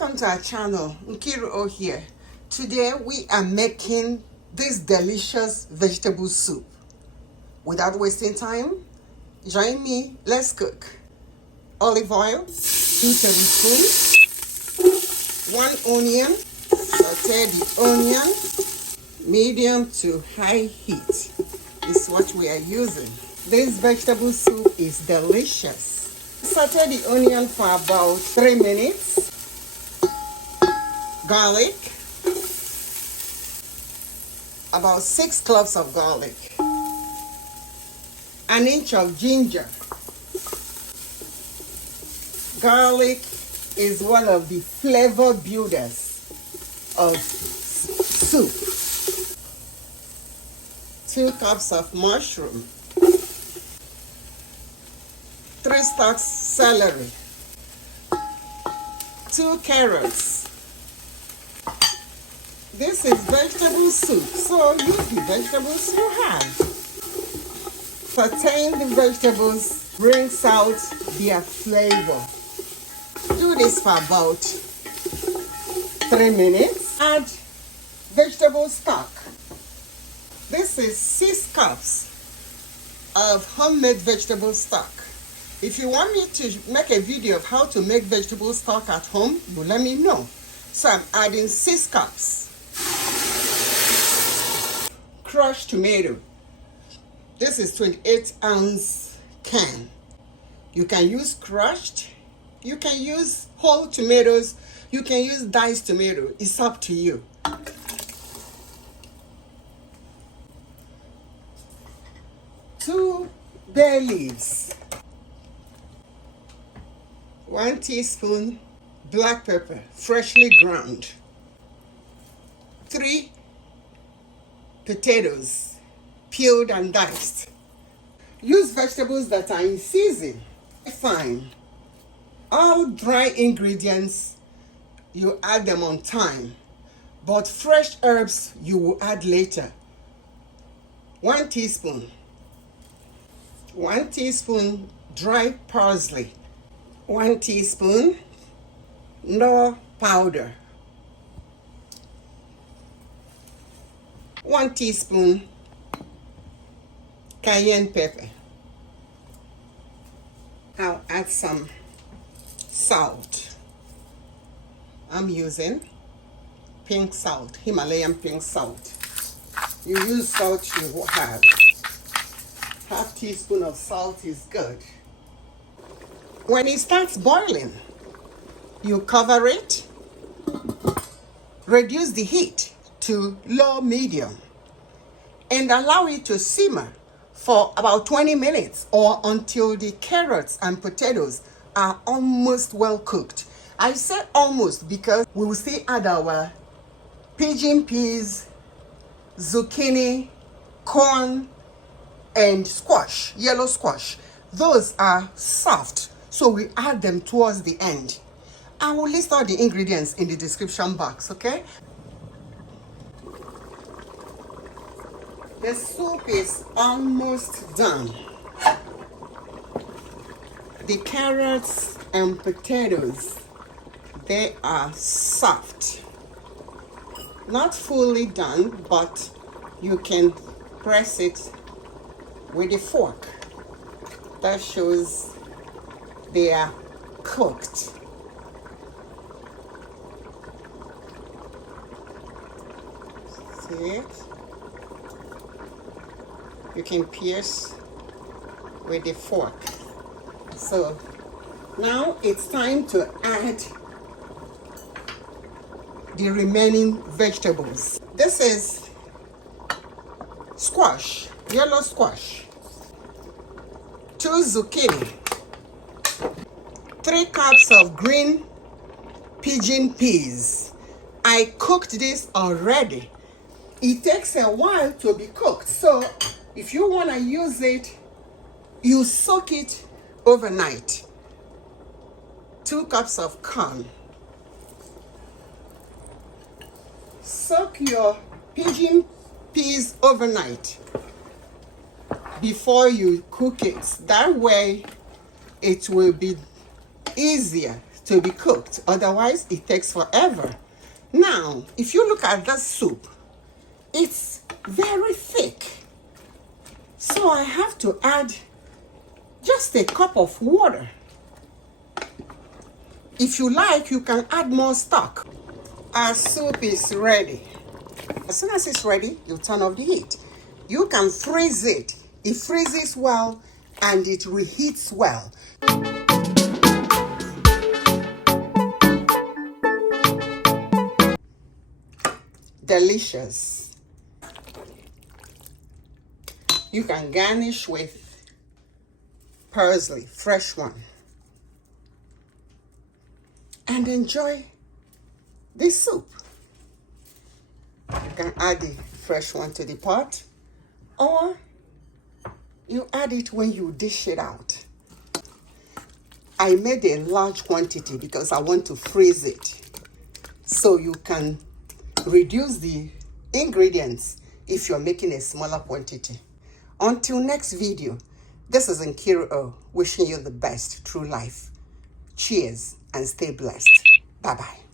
Welcome to our channel, Nkiru here. Today we are making this delicious vegetable soup. Without wasting time, join me, let's cook. Olive oil, 2 tablespoons, 1 onion, saute the onion, medium to high heat is what we are using. This vegetable soup is delicious. Saute the onion for about 3 minutes. Garlic, about 6 cloves of garlic, an inch of ginger. Garlic is one of the flavor builders of soup. 2 cups of mushroom, 3 stalks celery, 2 carrots. This is vegetable soup, so use the vegetables you have. Sauteing the vegetables brings out their flavor. Do this for about 3 minutes. Add vegetable stock. This is 6 cups of homemade vegetable stock. If you want me to make a video of how to make vegetable stock at home, you let me know. So I'm adding 6 cups. Crushed tomato. This is 28-ounce can. You can use crushed, you can use whole tomatoes, you can use diced tomato. It's up to you. Two bay leaves, 1 teaspoon black pepper, freshly ground, 3 potatoes, peeled and diced. Use vegetables that are in season. Thyme. All dry ingredients, you add them on time, but fresh herbs you will add later. 1 teaspoon. 1 teaspoon dry parsley. 1 teaspoon Knorr powder. 1 teaspoon cayenne pepper. I'll add some salt. I'm using pink salt, Himalayan pink salt. You use salt you have. Half teaspoon of salt is good. When it starts boiling, you cover it, reduce the heat to low medium, and allow it to simmer for about 20 minutes or until the carrots and potatoes are almost well cooked. I said almost because we will still add our pigeon peas, zucchini, corn, and squash, yellow squash. Those are soft, so we add them towards the end. I will list all the ingredients in the description box, okay? The soup is almost done. The carrots and potatoes, they are soft. Not fully done, but you can press it with a fork. That shows they are cooked. See it? You can pierce with a fork. So now it's time to add the remaining vegetables. This is squash, yellow squash, 2 zucchini, 3 cups of green pigeon peas. I cooked this already. It takes a while to be cooked, so if you want to use it, you soak it overnight. 2 cups of corn. Soak your pigeon peas overnight before you cook it. That way it will be easier to be cooked. Otherwise, it takes forever. Now, if you look at this soup, it's very thick. So I have to add just a cup of water. If you like, you can add more stock. Our soup is ready. As soon as it's ready, you turn off the heat. You can freeze it. It freezes well and it reheats well. Delicious. You can garnish with parsley, fresh one, and enjoy this soup. You can add the fresh one to the pot, or you add it when you dish it out. I made a large quantity because I want to freeze it, so you can reduce the ingredients if you're making a smaller quantity. Until next video, this is Nkiru wishing you the best through life. Cheers and stay blessed. Bye-bye.